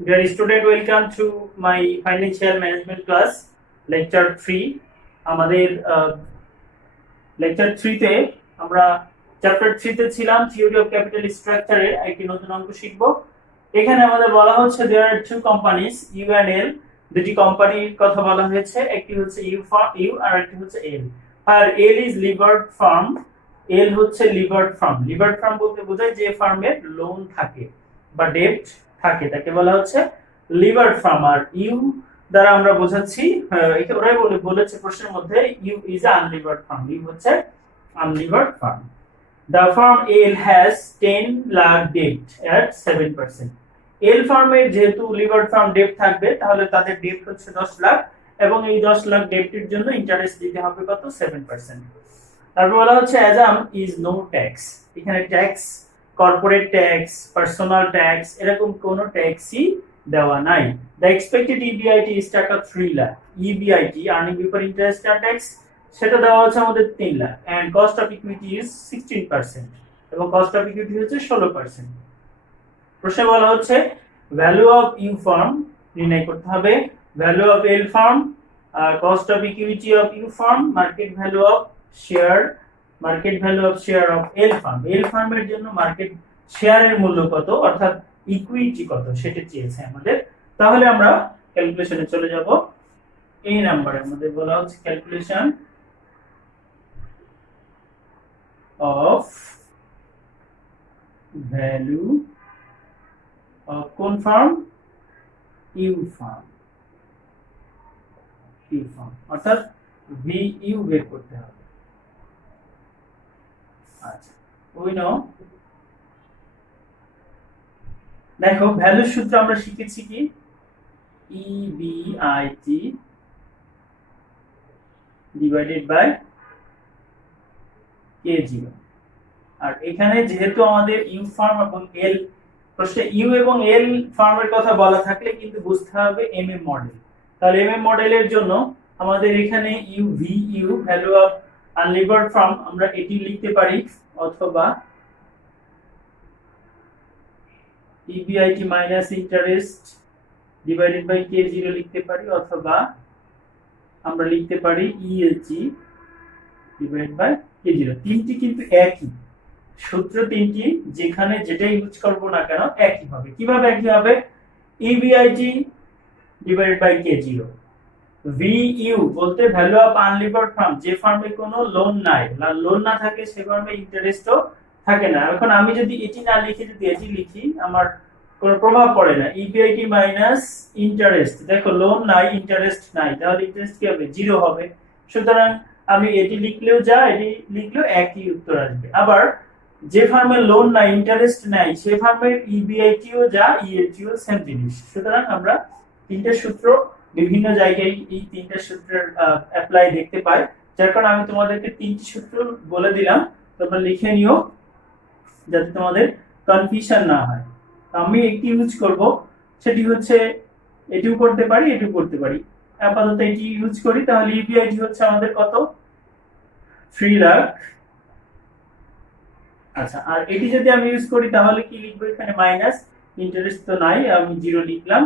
Dear student, welcome to my financial management class lecture 3 আমাদের lecture 3 তে আমরা chapter 3 তে ছিলাম থিওরি অফ ক্যাপিটাল স্ট্রাকচারের একটি নতুন অঙ্ক শিখব। এখানে আমাদের বলা হচ্ছে there are two companies U and L, দুটি কোম্পানির কথা বলা হয়েছে, একটি হচ্ছে U আর একটি হচ্ছে L। R L is levered firm, L হচ্ছে levered firm। levered firm বলতে বোঝায় যে ফার্মের লোন থাকে বা ডেট থাকে তাকে বলা হচ্ছে লিভার ফার্ম। আর ইউ দ্বারা আমরা বোঝাচ্ছি ওরাই বলেছে প্রশ্নের মধ্যে you is unlevered farm, you হচ্ছে unlevered farm. The firm L has 10 lakh debt at 7%. L ফার্মের যেহেতু লিভার ফার্ম ডেট থাকবে তাহলে তাদের ডেট হচ্ছে 10 লাখ এবং এই 10 লাখ ডেটের জন্য ইন্টারেস্ট দিতে হবে কত 7%। তারপর বলা হচ্ছে অ্যাজাম ইজ নো ট্যাক্স, এখানে tax corporate tax personal tax এরকম কোনো ট্যাক্সই দেওয়া নাই। দ্য এক্সপেক্টেড ইবিআইটি ইজ টাকা 3 lakh, EBIT earning before interest and tax সেটা দেওয়া হচ্ছে আমাদের 3 lakh and cost of equity is 16% এবং কস্ট অফ ইকুইটি হচ্ছে 16%। প্রশ্নে বলা হচ্ছে ভ্যালু অফ ইউ ফার্ম নির্ণয় করতে হবে, value of L firm, cost of equity of U firm, market value of share, market value of share of L firm. L ফার্মের জন্য মার্কেট শেয়ারের মূল্য কত অর্থাৎ ইকুইটি কত সেটা চেয়েছে আমাদের। তাহলে আমরা ক্যালকুলেশনে চলে যাব। এই নাম্বারের মধ্যে বলা হচ্ছে ক্যালকুলেশন অফ ভ্যালু অফ কোন firm U firm, U firm অর্থাৎ ভি ইউ বের করতে হবে। আচ্ছা ওই নাও দেখো ভ্যালুর সূত্র আমরা শিখেছি কি ইবিআইটি ডিভাইডেড বাই কে0। আর এখানে যেহেতু আমাদের ইউ ফার্ম এবং এল প্রশ্নে ইউ এবং এল ফার্মের কথা বলা থাকলে কিন্তু বুঝতে হবে এমএম মডেল। তাহলে এমএম মডেলের জন্য আমাদের এখানে U V U value of unlevered firm আমরা এটি লিখতে পারি অথবা EBIT minus interest divided by কে0 লিখতে পারি অথবা আমরা লিখতে পারি ইএলজি ডিভাইডেড বাই কে0। তিনটি কিন্তু একই সূত্র, তিনটি যেখানে যেটা ইউজ করব না কেন একই হবে। কিভাবে একই হবে? ইবিআইটি ডিভাইডেড বাই কে0, ভিইউ বলতে ভ্যালু অফ আনলিভার্ড ফার্ম যে ফার্মে কোনো লোন নাই, লোন না থাকে সে ফার্মে ইন্টারেস্টও থাকে না। এখন আমি যদি এটি না লিখে যদি এটি লিখি আমার কোনো প্রভাব পড়ে না। ইবিআইটি মাইনাস ইন্টারেস্ট, দেখো লোন নাই ইন্টারেস্ট নাই তাহলে ইন্টারেস্ট কি হবে? 0 হবে। সুতরাং আমি এটি লিখলেও যা এটি লিখলেও একই উত্তর আসবে। আবার যে ফার্মের লোন নাই ইন্টারেস্ট নাই সে ফার্মের ইবিআইটিও যা ইএলটিও সেম জিনিস। সুতরাং আমরা তিনটা সূত্র বিভিন্ন জায়গায় এই তিনটা সূত্রের অ্যাপ্লাই দেখতে পাই, যার কারণে আমি তোমাদেরকে তিনটি সূত্র বলে দিলাম, তোমরা লিখে নিও যাতে তোমাদের কনফিউশন না হয়। আমি একটি ইউজ করব, সেটি হচ্ছে এটিও করতে পারি এটিও করতে পারি, আপাতত এটি ইউজ করি। তাহলে ইবিআইটি হচ্ছে আমাদের কত? 3 লাখ। আচ্ছা আর এটি যদি আমি ইউজ করি তাহলে কি লিখবো? এখানে মাইনাস ইন্টারেস্ট তো নাই আমি 0 লিখলাম।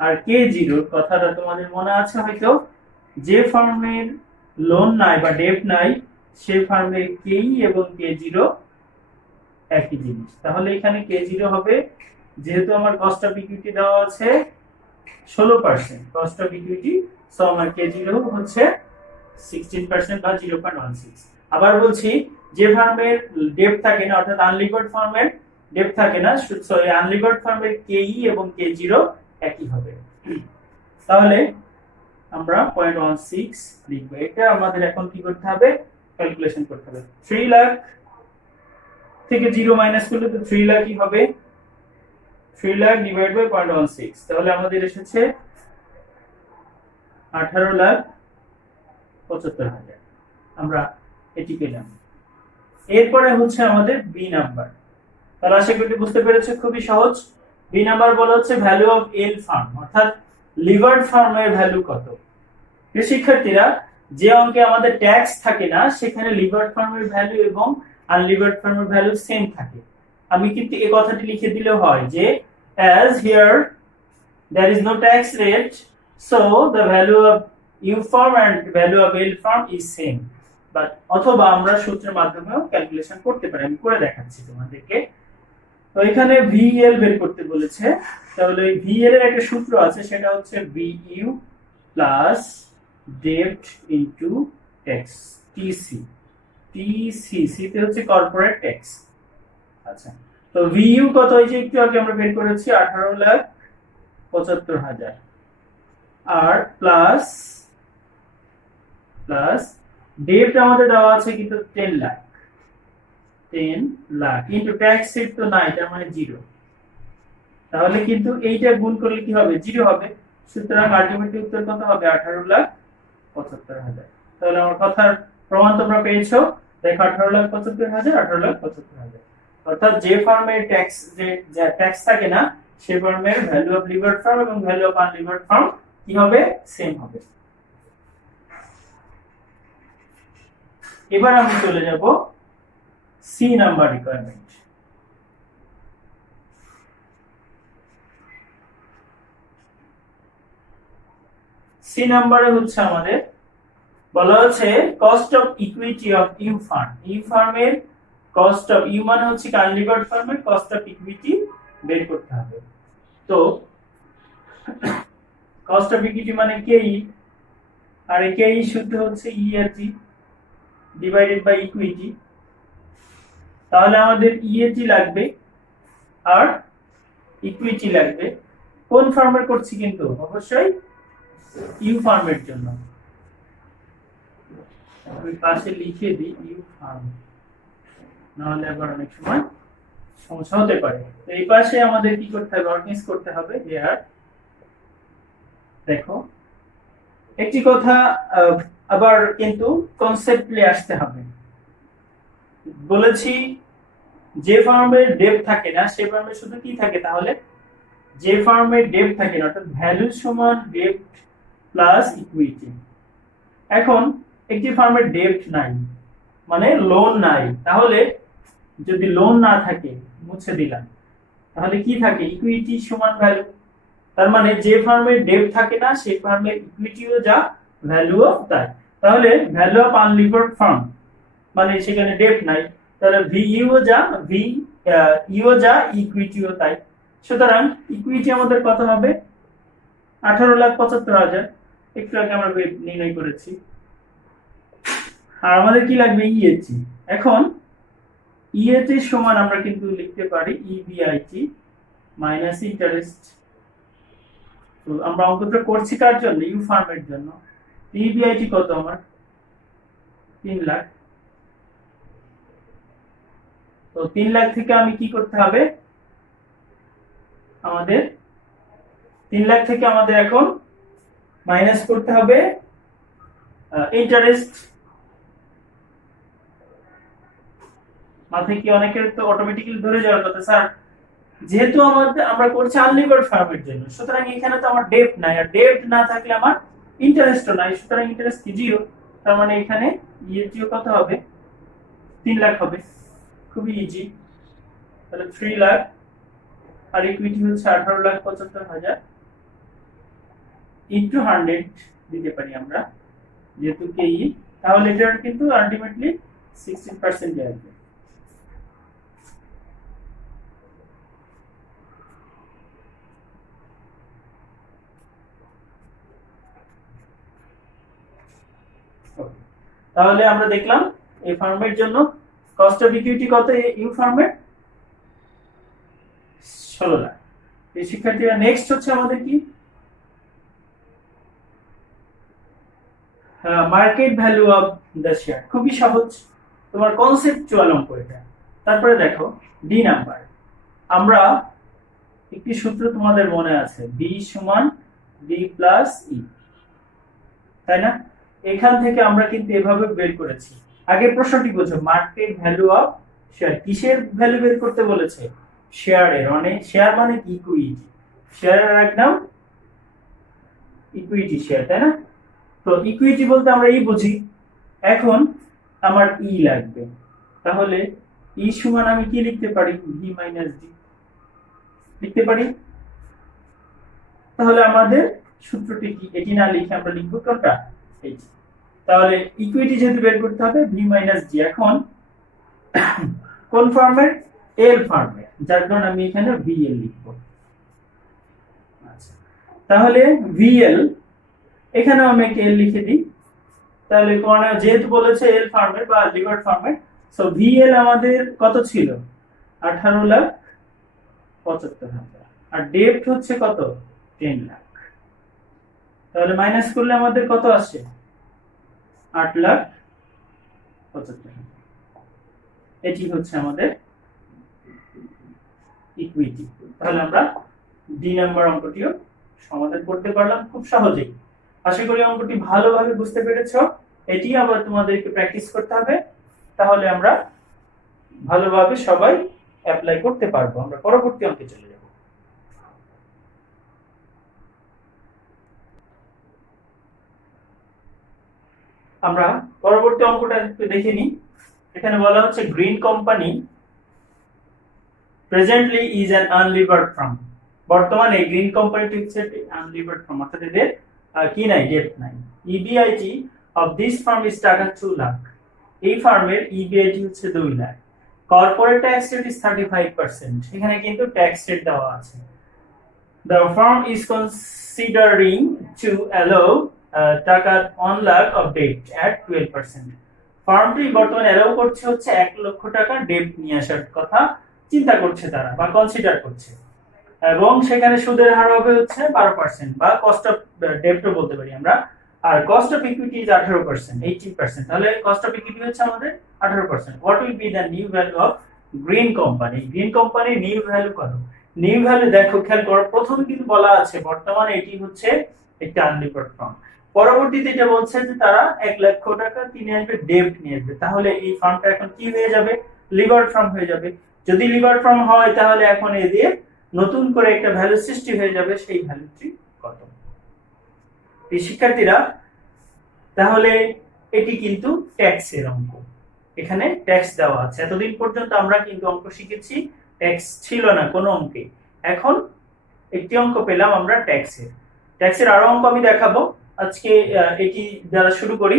আর কে0 কথাটা তোমাদের মনে আছে হয়তো, যে ফার্মের লোন নাই বা ডেট নাই সে ফার্মের কেই এবং কে0 একই জিনিস। তাহলে এখানে কে0 হবে, যেহেতু আমার কস্ট অফ ইকুইটি দেওয়া আছে 16% কস্ট অফ ইকুইটি, সো আমার কে0 হচ্ছে 16% বা 0.16। আবার বলছি যে ফার্মের ডেট থাকে না অর্থাৎ আনলিভার্ড ফার্মের ডেট থাকে না, সো এই আনলিভার্ড ফার্মের কেই এবং কে0 একই হবে। তাহলে আমরা 0.16 লিখবো। এটা আমাদের এখন কি করতে হবে? ক্যালকুলেশন করতে হবে। 3 লাখ থেকে 0 মাইনাস করলে তো 3 লাখই হবে। 3 লাখ ডিভাইড বাই 0.16 তাহলে আমাদের এসেছে 18,75,000। আমরা এটি পেলাম। এরপরে হচ্ছে আমাদের বি নাম্বার। তাহলে আশা করি বুঝতে পেরেছো, খুবই সহজ। বি নাম্বার বলা হচ্ছে ভ্যালু অফ এল ফার্ম অর্থাৎ লিভার্ড ফার্মের ভ্যালু কত। শিক্ষার্থীরা যে অঙ্কে আমাদের ট্যাক্স থাকে না সেখানে লিভার্ড ফার্মের ভ্যালু এবং আনলিভার্ড ফার্মের ভ্যালু সেম থাকে। আমি কিন্তু এই কথাটি লিখে দিলেও হয় যে as here there is no tax rate, so the value of U firm and value of L firm is same. But অথবা আমরা সূত্রের মাধ্যমেও ক্যালকুলেশন করতে পারি, আমি করে দেখাচ্ছি তোমাদেরকে। তো এখানে VL বের করতে বলেছে, তাহলে VL এর একটা সূত্র আছে, সেটা হচ্ছে VU plus debt into tax TC তে হচ্ছে কর্পোরেট ট্যাক্স। আচ্ছা, তো VU কত হয়েছে একটু আগে আমরা বের করেছি 18,75,000 আর প্লাস ডেট আমাদের দেওয়া আছে কিন্তু 10 লাখ ইনটু ট্যাক্স রেট তো নাই, তার মানে 0। তাহলে কিন্তু এইটা গুণ করলে কি হবে, 0 হবে। সুতরাং আলটিমেটলি উত্তর কত হবে, 18,75,000। তাহলে আমার কথার প্রমাণ তোমরা পেয়েছো। দেখো 18,75,000, 18,75,000, অর্থাৎ যে ফার্মের ট্যাক্স যে ট্যাক্স থাকে না, সেই ফার্মের ভ্যালু অফ লিভার্ড ফার্ম এবং ভ্যালু অফ আনলিভার্ড ফার্ম কি হবে, সেম হবে। এবার আমি চলে যাব সি নাম্বার রিকোয়ারমেন্ট। সি নাম্বারে হচ্ছে আমাদের বলা হচ্ছে cost of equity of U firm. ইউ ফার্মের কস্ট অফ ইউ মানে হচ্ছে আনলিভার্ড ফার্মের কস্ট অফ ইকুইটি বের করতে হবে। তো কস্ট অফ ইকুইটি মানে কেই, আর কেই সূত্র হচ্ছে ই আর জি ডিভাইডেড বাই ইকুইটি। তাহলে আমাদের ইএজি লাগবে আর ইকুইটি লাগবে। কোন ফার্মের করছি, কিন্তু অবশ্যই ইউ ফার্মের জন্য। আমি পাশে লিখে দিই ইউ ফার্ম, নাহলে আবার অনেক সময় সমস্যা হতে পারে। তো এই পাশে আমাদের কি করতে হবে, অর্গানাইজ করতে হবে। হেয়ার দেখো একটি কথা আবার কিন্তু কনসেপ্টলি আসতে হবে। বলেছি যে ফার্মের ডেপ থাকে না, সে ফার্মে শুধু কি থাকে, তাহলে যে ফার্মের ডেপ থাকে না, অর্থাৎ ভ্যালু সমান ডেপ প্লাস ইকুইটি। এখন একটি ফার্মের ডেপ নাই মানে লোন নাই, তাহলে যদি লোন না থাকে মুছে দিলাম, তাহলে কি থাকে, ইকুইটি সমান ভ্যালু। তার মানে যে ফার্মের ডেপ থাকে না, সেই ফার্মের ইকুইটিও যা ভ্যালুও তাই। তাহলে ভ্যালু অফ আনলিভার্ড ফার্ম মানে সেখানে ডেপ নাই, তাহলে ভিইও যা ইও যা ইকুইটিও তাই। সুতরাং ইকুইটি আমাদের কত হবে, 18,75,000, একটু আগে আমরা নির্ণয় করেছি। আর আমাদের কি লাগবে, ইএটি। এখন ইএটি সমান আমরা কিন্তু লিখতে পারি ইবিআইটি মাইনাস ইন্টারেস্ট। তো আমরা অঙ্কটা করছি কার জন্য, ইউ ফার্মের জন্য। ইবিআইটি কত আমার, 3 লাখ। তো 3 লাখ থেকে আমি কি করতে হবে, আমাদের 3 লাখ থেকে আমাদের এখন মাইনাস করতে হবে ইন্টারেস্ট। মাথায় কি অনেকের তো অটোমেটিক্যালি ধরে যাওয়ার কথা, স্যার যেহেতু আমরা করছি আনলিভার্ড ফার্মের জন্য, সুতরাং এখানে তো আমার ডেট নাই, আর ডেট না থাকলে আমার ইন্টারেস্টও নাই, সুতরাং ইন্টারেস্ট কি 0। তার মানে এখানে ইএটিও কত হবে, 3 লাখ হবে। খুবই ইজি। তাহলে 3 লাখ আর ইকুইটি হচ্ছে 18,75,000 ইনটু 100 দিতে পারি আমরা, যেহেতু কেই। তাহলে এটার কিন্তু আলটিমেটলি 16% আসবে। তাহলে আমরা দেখলাম এই ফার্মের জন্য কস্ট অফ ইকুইটি কত, ইউ ফার্মের 16 লাখ। এই শিক্ষার্থীরা নেক্সট হচ্ছে আমাদের কি, market value of the share. খুবই সহজ, তোমার কনসেপচুয়াল অঙ্ক এটা। তারপরে দেখো ডি নাম্বার, আমরা একটি সূত্র তোমাদের মনে আছে, বি সমান বি প্লাস ই, তাই না? এখান থেকে আমরা কিন্তু এভাবে বের করেছি। আগে প্রশ্নটি বোঝো, মার্কেট ভ্যালু অফ শেয়ার, কিসের ভ্যালু বের করতে বলেছে, শেয়ারের। মানে শেয়ার মানে ইকুইটি, শেয়ারের এক নাম ইকুইটি শেয়ার, তাই না? তো ইকুইটি বলতে আমরা ই বুঝি। এখন আমার ই লাগবে, তাহলে ই সমান আমি কি লিখতে পারি, ভি মাইনাস ডি। লিখতে পারি। তাহলে আমাদের সূত্রটি কি? এটি না লিখে আমরা লিখব কোনটা? এটি। তাহলে ইকুইটি যেহেতু বের করতে হবে ভি মাইনাস জি। এখন কোন ফর্মের? এল ফর্মের, যার কারণে আমি এখানে ভিএল লিখব। আচ্ছা, তাহলে ভিএল এখানেও আমি একটা এল লিখে দিই। তাহলে কোন, যেহেতু বলেছে এল ফর্মের বা লিভার ফর্মের, সো ভিএল আমাদের কত ছিল? 18,75,000। আর ডেপ্ট হচ্ছে কত? 10 লাখ। তাহলে মাইনাস করলে আমাদের কত আসে? 8,75,000। এটি হচ্ছে আমাদের ইকুইটি। তাহলে আমরা ডি নাম্বার অঙ্কটিও সমাধান করতে পারলাম খুব সহজেই। আশা করি অঙ্কটি ভালোভাবে বুঝতে পেরেছো। এটি আবার তোমাদেরকে প্র্যাকটিস করতে হবে, তাহলে আমরা ভালোভাবে সবাই অ্যাপ্লাই করতে পারবো। আমরা পরবর্তী অঙ্কে চলে যাব। আমরা পরবর্তী অঙ্কটা একটু দেখে নিই। এখানে বলা হচ্ছে green company presently is an unlevered firm. বর্তমানে গ্রিন কোম্পানিটি হচ্ছে আনলিভার্ড ফার্ম, অর্থাৎ এদের কি নাই? ডেপ্ট নাই। EBIT of this farm is টাকা 2 লাখ। এই ফার্মের ইবিআইটি হচ্ছে 2 lakh. Corporate tax rate is 35%। এখানে কিন্তু ট্যাক্স রেট দেওয়া আছে। The firm is considering to allow টাকা 1 লাখ of debt at 12%. ফার্মটি বর্তমানে অ্যালাউ করছে হচ্ছে 1 লক্ষ টাকা ডেট নিয়ে আসার কথা চিন্তা করছে তারা বা কনসিডার করছে, এবং সেখানে সুদের হার হবে হচ্ছে 12% বা কস্ট অফ ডেপ্টও বলতে পারি আমরা। আর কস্ট অফ ইকুইটি ইজ 18%, 18%। তাহলে কস্ট অফ ইকুইটি হচ্ছে আমাদের 18%। What will be the new value of green company? Green কোম্পানির নিউ ভ্যালু কত? নিউ ভ্যালু দেখো, খেয়াল করো, প্রথম কিন্তু বলা আছে বর্তমানে এটি হচ্ছে একটা আনলিভার্ড ফার্ম। পরবর্তীতে এটা বলছে যে তারা 1 লক্ষ টাকা কিনে আসবে, ডেপ্ট নিয়ে আসবে। তাহলে এই ফার্মটা এখন কি হয়ে যাবে? লিভার ফার্ম হয়ে যাবে। যদি লিভার ফার্ম হয় তাহলে এখন এ দিয়ে নতুন করে একটা ভ্যালু সৃষ্টি হয়ে যাবে। সেই ভ্যালুটি কত? এই শিক্ষার্থীরা, তাহলে এটি কিন্তু ট্যাক্সের অঙ্ক। এখানে ট্যাক্স দেওয়া আছে। এতদিন পর্যন্ত আমরা কিন্তু অঙ্ক শিখেছি, ট্যাক্স ছিল না কোনো অঙ্কে। এখন একটি অঙ্ক পেলাম আমরা ট্যাক্সের। ট্যাক্সের আরো অঙ্ক আমি দেখাবো। আজকে এটি দ্বারা শুরু করি।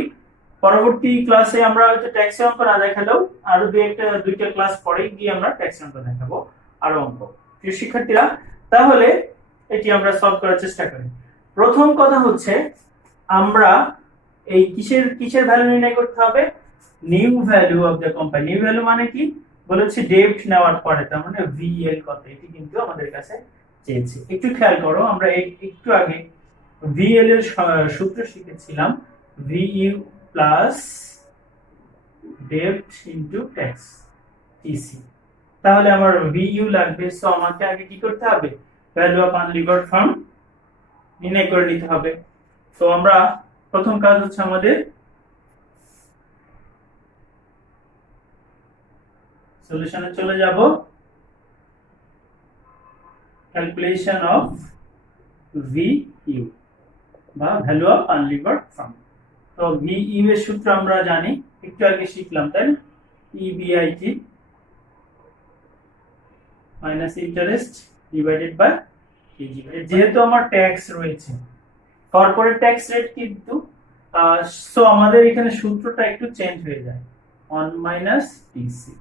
পরবর্তী ক্লাসে আমরা ট্যাক্সের অঙ্ক না দেখালেও আরো দুইটা ক্লাস পরে গিয়ে আমরা ট্যাক্সের অঙ্ক দেখাবো, আরো অঙ্ক। প্রিয় শিক্ষার্থীরা, তাহলে এটি আমরা সলভ করার চেষ্টা করি। প্রথম কথা হচ্ছে আমরা এই কিসের ভ্যালু নির্ণয় করতে হবে? New value of the company. New value মানে কি বলেছি? ডেপ্ট নেওয়ার পরে, তার মানে ভিএল কত, এটি কিন্তু আমাদের কাছে চেয়েছে। একটু খেয়াল করো, আমরা একটু আগে ভিএল এর সূত্র শিখেছিলাম, ভিইউ প্লাস ডেপ্ট ইনটু ট্যাক্স টিসি। তাহলে আমার ভিইউ লাগবে, সো আমাকে আগে কি করতে হবে? ভ্যালু অফ আনলিভার্ড ফার্ম নির্ণয় করে নিতে হবে। তো আমরা প্রথম কাজ হচ্ছে আমাদের সলিউশনে চলে যাব। ক্যালকুলেশন অফ ভিইউ বা ভ্যালু অফ আনলিভার্ড ফার্ম। তো ভিইউ এর সূত্র আমরা জানি, একটু আগে শিখলাম, তাই না? EBIT minus interest divided by KG. যেহেতু আমার ট্যাক্স রয়েছে, কর্পোরেট ট্যাক্স রেট কিন্তু, সো আমাদের এখানে সূত্রটা একটু চেঞ্জ হয়ে যায়, 1 মাইনাস টিসি।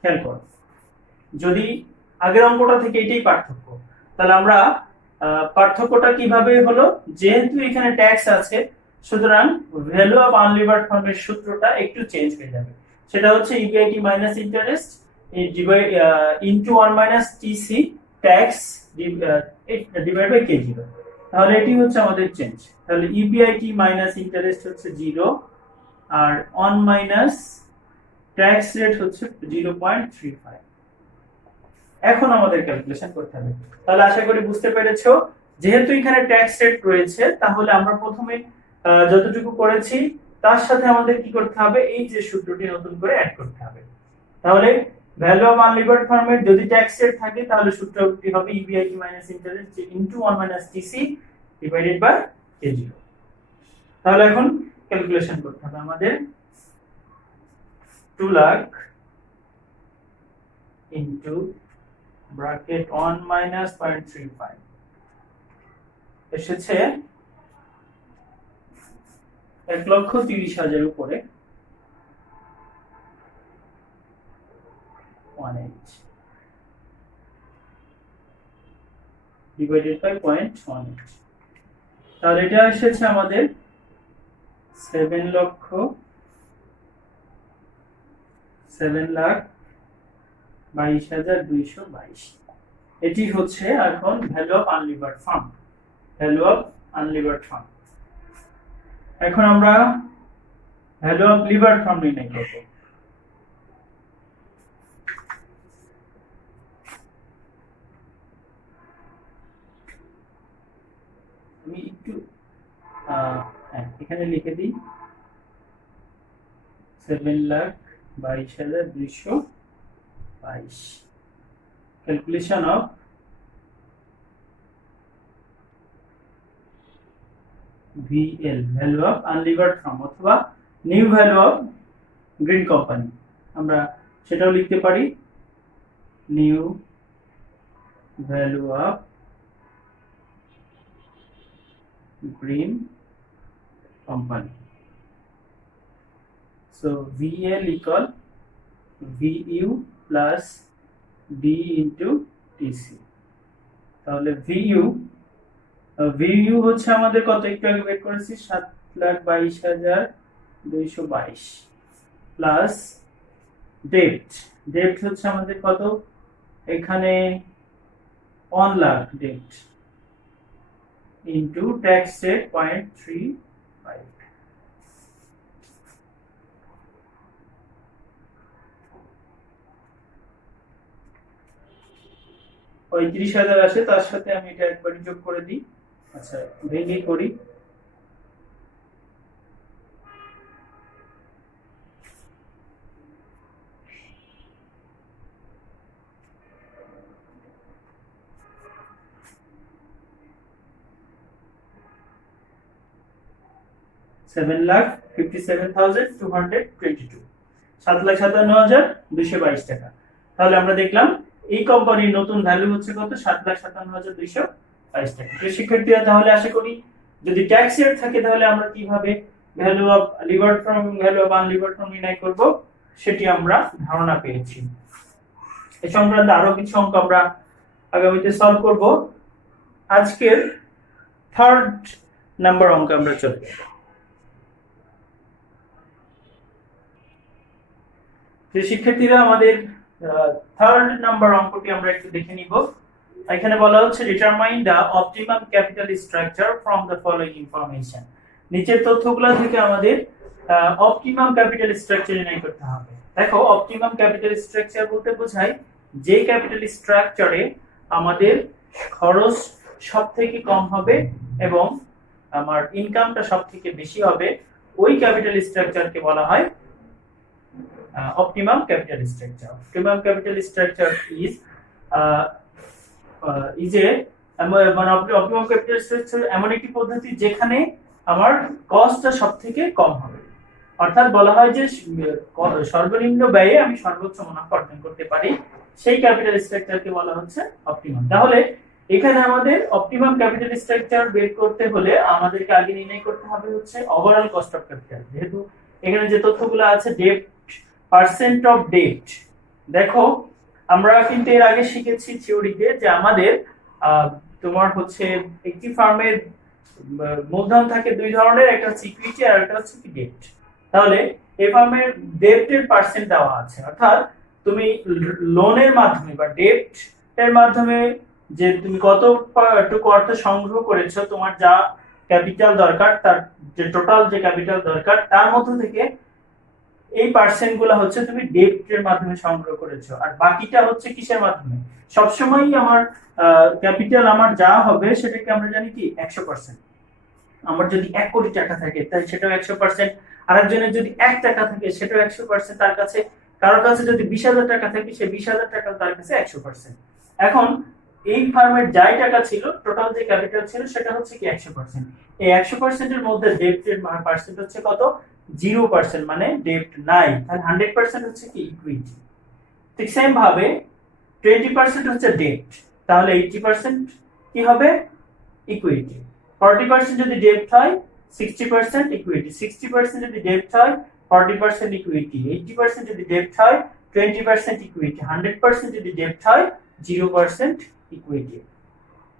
খেয়াল করো, যদি আগের অঙ্কটা থেকে এটাই পার্থক্য, তাহলে আমরা পার্থক্যটা কিভাবে হলো? যেহেতু এখানে ট্যাক্স আছে, সুতরাং ভ্যালু অফ আনলিভার্ড ফার্মের সূত্রটা একটু চেঞ্জ হয়ে যাবে। সেটা হচ্ছে ইবিআইটি মাইনাস ইন্টারেস্ট ইনটু 1 মাইনাস TC tax divide by KG. তাহলে এটি হচ্ছে আমাদের চেঞ্জ। তাহলে ইবিআইটি মাইনাস ইন্টারেস্ট হচ্ছে 0, আর 1 মাইনাস ট্যাক্স রেট হচ্ছে 0.35। এখন আমাদের ক্যালকুলেশন করতে হবে। তাহলে আশা করি বুঝতে পেরেছো, যেহেতু এখানে ট্যাক্স রেট রয়েছে, তাহলে আমরা প্রথমে যতটুকু করেছি তার সাথে আমাদের কি করতে হবে? এই যে সূত্রটি নতুন করে অ্যাড করতে হবে। তাহলে ভ্যালু অফ আনলিভার্ড ফার্মের যদি ট্যাক্স রেট থাকে, তাহলে সূত্রটি হবে ইবিআইটি মাইনাস ইন্টারেস্ট ইনটু 1 মাইনাস টিসি ডিভাইডেড বাই কেজি। তাহলে এখন ক্যালকুলেশন করতে হবে আমাদের। 2 লাখ ইনটু ব্র্যাকেট 1 মাইনাস 0.35 এসেছে 1,30,000 উপরে 1/8 ডিভাইডেড বাই 0.18 তাহলে এটা এসেছে আমাদের 7,22,222 এটি হচ্ছে এখন ভ্যালু অফ আনলিভার্ড ফান্ড এখন আমরা ভ্যালু অফ লিভার্ড ফান্ড নির্ণয় করব আমি একটু এখানে লিখে দিই 7,22,222 calculation of VL value of unlevered firm অথবা new value of green company আমরা সেটাও লিখতে পারি new value of green company so VL equal VU plus D into TC তাহলে VU হচ্ছে আমাদের কত একটু আগে বের করেছি 7,22,222 প্লাস ডেপ্ট হচ্ছে আমাদের কত এখানে 1 লাখ ডেপ্ট ইনটু ট্যাক্স রেট 0.35 35,000 আসে তার সাথে আমি এটা একবারই যোগ করে দিই আচ্ছা ভেঙে করি $7,57,222 7,57,222 টাকা তাহলে আমরা দেখলাম এই কোম্পানির নতুন ভ্যালু হচ্ছে কত 7,57,222 টাকা তো শিক্ষার্থীরা তাহলে আশা করি যদি ট্যাক্স রেট থাকে তাহলে আমরা কিভাবে ভ্যালু অফ লিভার্ড ফার্ম এবং ভ্যালু অফ আনলিভার্ড ফার্ম নির্ণয় করব সেটি আমরা ধারণা পেয়েছি এই সংক্রান্ত আরো কিছু অঙ্ক আমরা আগামীতে সলভ করব আজকের থার্ড নাম্বার অঙ্ক আমরা চলে যাব যে শিক্ষার্থীরা আমাদের থার্ড নাম্বার অঙ্কটি আমরা একটু দেখে নিব এখানে বলা হচ্ছে determine the optimum capital structure from the following information নিচের তথ্যগুলো থেকে আমাদের অপটিমাম ক্যাপিটাল স্ট্রাকচার নির্ণয় করতে হবে দেখো অপটিমাম ক্যাপিটাল স্ট্রাকচার বলতে বোঝায় যে ক্যাপিটাল স্ট্রাকচারে আমাদের খরচ সবথেকে কম হবে এবং আমার ইনকামটা সবথেকে বেশি হবে ওই ক্যাপিটাল স্ট্রাকচারকে বলা হয় optimum capital structure. Optimum capital structure is a optimum capital structure এমন একটি পদ্ধতি যেখানে আমার কস্টটা সবথেকে কম হবে অর্থাৎ বলা হয় যে সর্বনিম্ন ব্যয়ে আমি সর্বোচ্চ মুনাফা অর্জন করতে পারি সেই ক্যাপিটাল স্ট্রাকচারকে বলা হচ্ছে অপটিমাম তাহলে এখানে আমাদের অপটিমাম ক্যাপিটাল স্ট্রাকচার বের করতে হলে আমাদেরকে আগে নির্ণয় করতে হবে হচ্ছে ওভারঅল কস্ট অফ ক্যাপিটাল যেহেতু এখানে যে তথ্যগুলো আছে ডেট পার্সেন্ট অফ ডেট দেখো আমরা কিন্তু এর আগে শিখেছি থিওরিতে যে আমাদের তোমার হচ্ছে একটি ফার্মের মূলধন থাকে দুই ধরনের একটা হচ্ছে ইকুইটি আর একটা হচ্ছে কি ডেট তাহলে এই ফার্মের ডেটের পার্সেন্ট দেওয়া আছে অর্থাৎ তুমি লোনের মাধ্যমে বা ডেটের মাধ্যমে যে তুমি কতটুকু অর্থ সংগ্রহ করেছো তোমার যা ক্যাপিটাল দরকার তার যে টোটাল যে ক্যাপিটাল দরকার তার মধ্য থেকে এই পার্সেন্ট গুলো হচ্ছে তুমি ডেটের মাধ্যমে সংগ্রহ করেছো আর বাকিটা হচ্ছে কিসের মাধ্যমে সবসময়ই আমার ক্যাপিটাল আমার যা হবে সেটাকে আমরা জানি কি 100% আমার যদি 1 কোটি টাকা থাকে তাহলে সেটাও 100% আরেকজনের যদি 1 টাকা থাকে সেটাও 100% তার কাছে কারোর কাছে যদি 20,000 টাকা থাকে সে 20,000 টাকা তার কাছে 100% এখন এই ফার্মের যাই টাকা ছিল টোটাল যে ক্যাপিটাল ছিল সেটা হচ্ছে কি 100% এই 100% এর মধ্যে ডেটের পার্সেন্ট হচ্ছে কত 0% মানে ডেট নাই তাহলে 100% হচ্ছে কি ইকুইটি ঠিক সেম ভাবে 20% হচ্ছে ডেট, তাহলে 80% কি হবে ইকুইটি। 40% যদি ডেট হয় 60% ইকুইটি, 60% যদি ডেট হয় 40% ইকুইটি, 80% যদি ডেট হয় 20% ইকুইটি, 100% যদি ডেট হয় 0% ইকুইটি।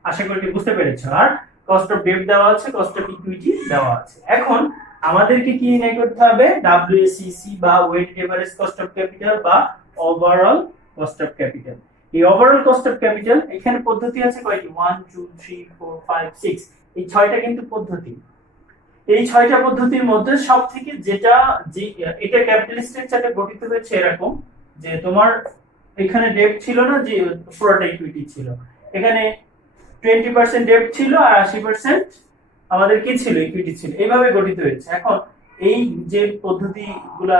আশা করি বুঝতে পেরেছো। আর কস্ট অফ ডেট দেওয়া আছে, কস্ট অফ ইকুইটি দেওয়া আছে। এখন আমাদেরকে কি নির্ণয় করতে হবে, ডব্লিউএসিসি বা weighted average cost of capital বা ওভারঅল কস্ট অফ ক্যাপিটাল। এই ওভারঅল কস্ট অফ ক্যাপিটাল এখানে পদ্ধতি আছে কয়টি, 1 2 3 4 5 6, এই 6টা কিন্তু পদ্ধতি। এই 6টা পদ্ধতির মধ্যে সবথেকে যেটা এটা ক্যাপিটালিস্টের সাথে গঠিত হয়েছে এরকম যে তোমার এখানে ডেট ছিল না, যে পুরোটা ইকুইটি ছিল, এখানে 20% ডেট ছিল আর 80% আমাদের কি ছিল ইকুইটি ছিল, এইভাবে গঠিত হয়েছে। এখন এই যে পদ্ধতিগুলা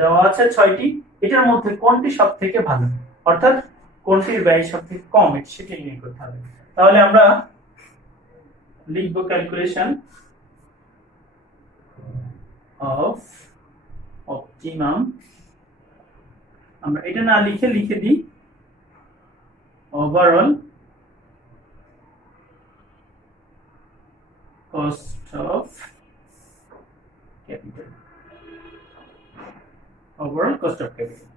দেওয়া আছে 6টি, এটার মধ্যে কোনটি সবথেকে ভালো, অর্থাৎ কোনটির ব্যয় সবথেকে কম, সেটা নির্ণয় করতে হবে। তাহলে আমরা লিখব ক্যালকুলেশন অফ অপটিমাম, আমরা এটা না লিখে দিই overall cost of capital, overall cost of capital.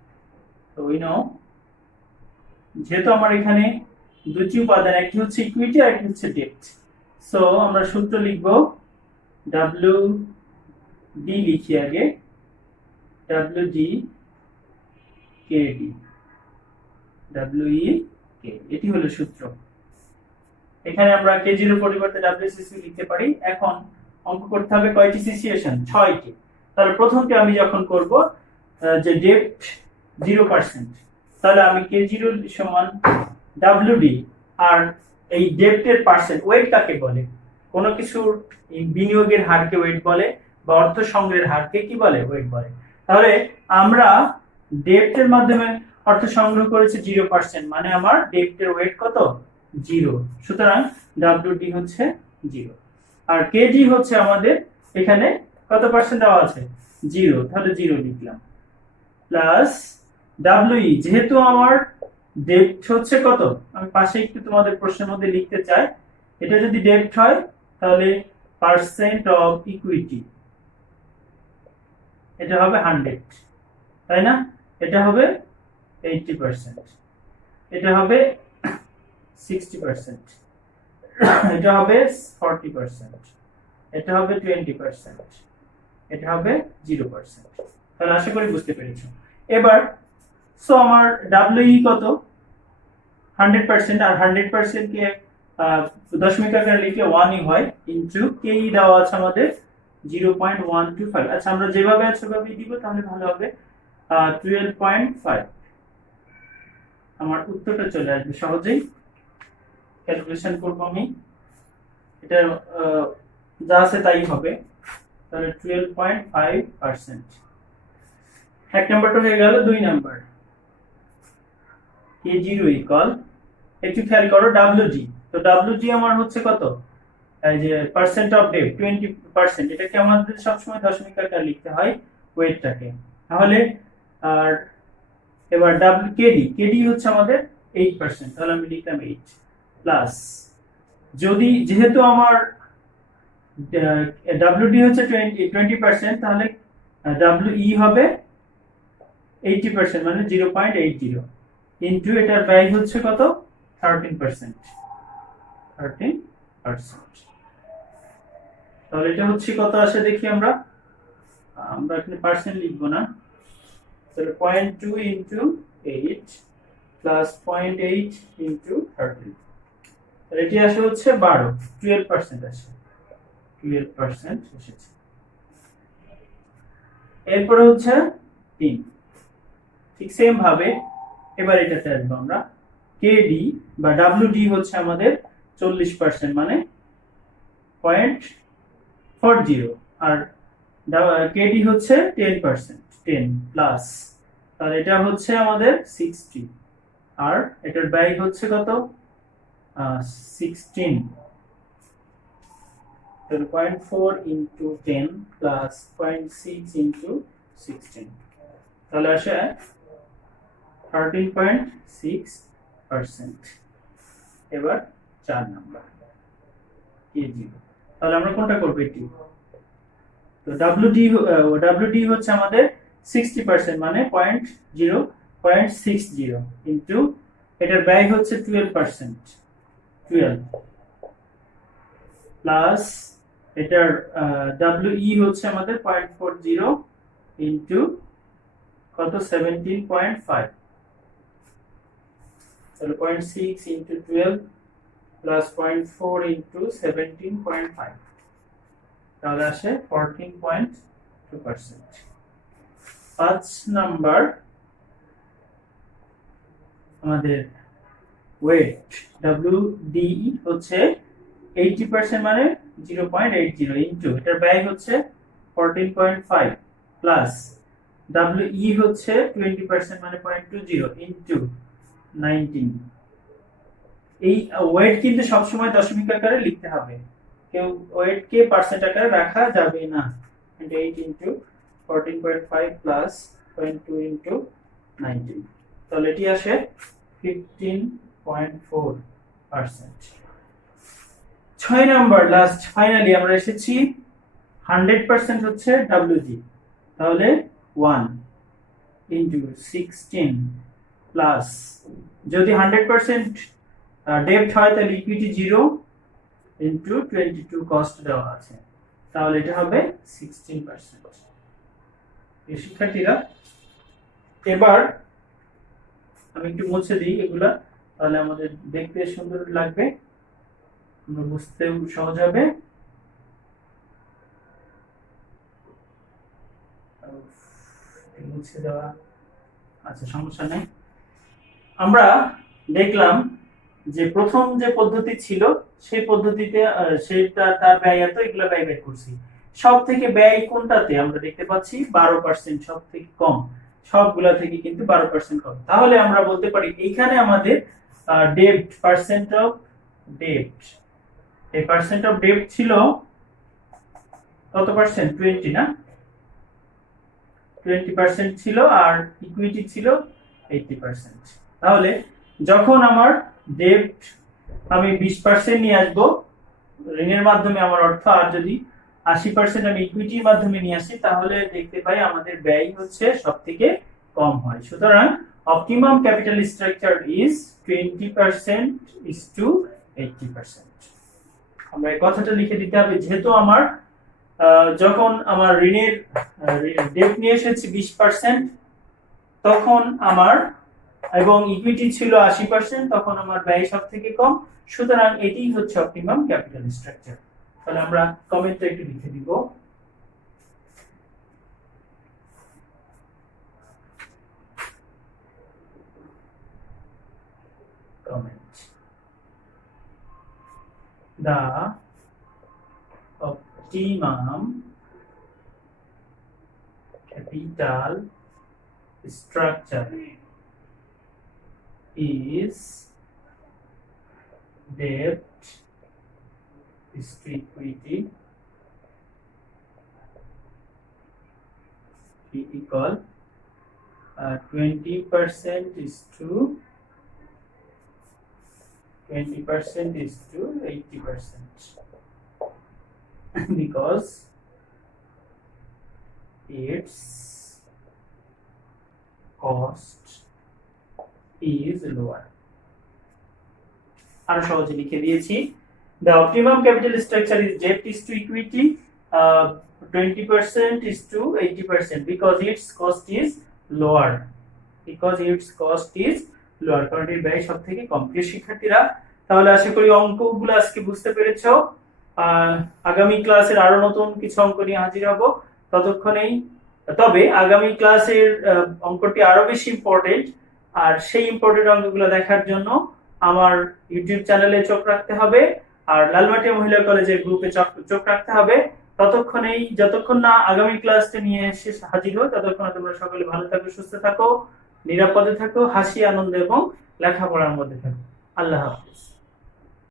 So we know যেহেতু আমার এখানে দুটি উপাদান, একটি হচ্ছে ইকুইটি আর একটি হচ্ছে ডেট, সো আমরা সূত্র লিখব WD, লিখি আগে WD KD, WEK, এটি হলো সূত্র। এখানে আমরা কেজির পরিবর্তে ডব্লিউসিসি লিখতে পারি। এখন অঙ্ক করতে হবে কয়টি সিচুয়েশন, 6টি। তাহলে প্রথমটি আমি যখন করব যে ডেট 0%, তাহলে আমি K0 সমান WD, আর এই ডেটের পার্সেন্ট, ওয়েট কাকে বলে, কোন কিছুর বিনিয়োগের হারকে ওয়েট বলে বা অর্থ সংগ্রহের হারকে কি বলে, ওয়েট বলে। তাহলে আমরা ডেটের মাধ্যমে অর্থ সংগ্রহ করেছি 0%, মানে আমার ডেটের ওয়েট কত, 0, সুতরাং WD হচ্ছে 0। আর KG হচ্ছে আমাদের এখানে কত পার্সেন্ট দেওয়া আছে, 0, তাহলে 0 লিখলাম, প্লাস WE, যেহেতু আমার ডেট হচ্ছে কত, আমি পাশে একটু তোমাদের প্রশ্নের মধ্যে লিখতে চাই, এটা যদি ডেট হয় তাহলে পার্সেন্ট অফ ইকুইটি, এটা হবে 100, তাই না, এটা হবে 80%, এটা হবে 60%, এটা হবে 40%, এটা হবে 20%, এটা হবে 0%। তাহলে আশা করি বুঝতে পেরেছো। এবার সো আমার WE কত, 100%, আর 100% কে দশমিক আকারে লিখলে 1ই হয়, ইনটু KE দেওয়া আছে আমাদের 0.125। আচ্ছা, আমরা যেভাবে আছে সেভাবেই দিব, তাহলে ভালো হবে, 12.5। আমার উত্তরটা চলে আসবে সহজেই, ক্যালকুলেশন করব আমি, এটা যা আছে তাই হবে, তাহলে 12.5%। এক নাম্বারটা হয়ে গেল। 2 নাম্বার, K0 ইকুয়াল, একটু খেয়াল করো WG, তো WG আমার হচ্ছে কত, এই যে পার্সেন্ট অফ ডেট 20%, এটাকে আমাদের সবসময় দশমিক আকারে লিখতে হয় ওয়েটটাকে। তাহলে আর এবার KD হচ্ছে আমাদের 8%, তাহলে আমি লিখলাম 8, প্লাস যেহেতু আমার WD হচ্ছে 20%, তাহলে WE হবে 80%, মানে 0.80, ইনটু এটার ব্যয় হচ্ছে কত, 13%, তাহলে এটা হচ্ছে কত আসে দেখি, আমরা এখানে পার্সেন্ট লিখবো না, তাহলে 0.2 ইনটু 8 প্লাস 0.8 ইনটু 13, তাহলে এটি আসে হচ্ছে 12% আসে, 12% এসেছে। এরপরে হচ্ছে 3, ঠিক সেম ভাবে এবার এটাতে আসবো আমরা, KD বা WD হচ্ছে আমাদের 40%, মানে 0.40, আর KD হচ্ছে 10%, 10 প্লাস, তাহলে এটা হচ্ছে আমাদের 60, আর এটার ব্যয় হচ্ছে কত, 16, তাহলে 0.4 ইনটু 10 প্লাস 0.6 ইনটু 16, তাহলে আসে 13.6 পার্সেন্ট। এবার 4 নাম্বার A0। তাহলে আমরা কোনটা করব? এটি। তো WD হচ্ছে আমাদের 60%, মানে 0.60 ইনটু এটার ব্যয় হচ্ছে 12%, 12 প্লাস এটার WE হচ্ছে আমাদের 0.40 ইনটু কত? 17.5। তাহলে 0.6 ইনটু 12 প্লাস 0.4 ইনটু 17.5, তাহলে আসে 14.2%। 5 নাম্বার আমাদের ওয়েট, WDE হচ্ছে 80%, মানে 0.80 ইনটু এটার ব্যয় হচ্ছে 14.5 প্লাস WE হচ্ছে 20%, মানে 0.20 ইনটু 19। এই ওয়েট কিন্তু সবসময় দশমিক আকারে লিখতে হবে, কেউ ওয়েট কে পার্সেন্ট আকারে রাখা যাবে না। 8 ইনটু 14.5 প্লাস 0.2 ইনটু 19, তাহলে এটি আসে 15.4%। 6 নাম্বার লাস্ট, ফাইনালি আমরা এসেছি 100% হচ্ছে WG, তাহলে 1 ইনটু 16 প্লাস, যদি 100% ডেপ্ট হয় তাহলে ইকুইটি 0 ইনটু 22 কস্ট দেওয়া আছে, তাহলে এটা হবে 16%। এই শিক্ষার্থীরা, এবার আমি একটু মুছে দিই এগুলা, তাহলে আমাদের দেখতে সুন্দর লাগবে, আমরা বুঝতেও সহজ হবে। মুছে দেওয়া, আচ্ছা সমস্যা নেই। আমরা দেখলাম যে প্রথম যে পদ্ধতি ছিল সেই পদ্ধতিতে সেটা তার ব্যয় এত, এগুলা ব্যয় বের করছি। সব থেকে ব্যয় কোনটাতে আমরা দেখতে পাচ্ছি? 12%, সব থেকে কম, সবগুলা থেকে কিন্তু 12% কম। তাহলে আমরা বলতে পারি এইখানে আমাদের ডেপ্ট, পার্সেন্ট অফ ডেপ্ট, এই পার্সেন্ট অফ ডেপ্ট ছিল কত পার্সেন্ট? 20 না? 20% ছিল, আর ইকুইটি ছিল 80%। তাহলে যখন আমার ডেপ্ট আমি 20% নিয়ে আসবো ঋণের মাধ্যমে আমার অর্থ, আর যদি 80% আমি ইকুইটির মাধ্যমে নিয়ে আসি, তাহলে দেখতে পাই আমাদের ব্যয় হচ্ছে সবথেকে কম হয়। সুতরাং optimum capital structure is 20% is to 80%। আমরা এই কথাটা লিখে দিতে হবে, যেহেতু আমার যখন আমার ঋণের ডেপ্ট নিয়ে এসেছি 20%, তখন আমার এবং ইকুইটি ছিল 80%, তখন আমার ব্যয় সব থেকে কম। সুতরাং এটি হচ্ছে অপটিমাম ক্যাপিটাল স্ট্রাকচার। তাহলে আমরা কমেন্টটা একটু লিখে দিব। Comment, the optimum capital structure is debt is to equity equal 20% is to 80% because its cost is lower। আরো সহজে লিখে দিয়েছি, the optimum capital structure is debt is to equity 20% is to 80% because its cost is lower, কারণ এর ব্যয় সব থেকে কম। প্রিয় শিক্ষার্থীরা, তাহলে আশা করি অঙ্কগুলো আজকে বুঝতে পেরেছো। আগামী ক্লাসের আরো নতুন কিছু অঙ্ক নিয়ে হাজির হব, ততক্ষণেই। তবে আগামী ক্লাসের অঙ্কটি আরো বেশি ইম্পর্টেন্ট, আর সেই ইম্পর্টেন্ট অঙ্কগুলো দেখার জন্য আমার ইউটিউব চ্যানেলে চোখ রাখতে হবে, আর লালমাটিয়া মহিলা কলেজের গ্রুপে চোখ রাখতে হবে। যতক্ষণ না আগামী ক্লাসটা নিয়ে এসে হাজির হই, ততক্ষণ তোমরা সকলে ভালো থাকো, সুস্থ থাকো, নিরাপদে থাকো, হাসি আনন্দ এবং লেখাপড়ার মধ্যে থাকো। আল্লাহ হাফেজ।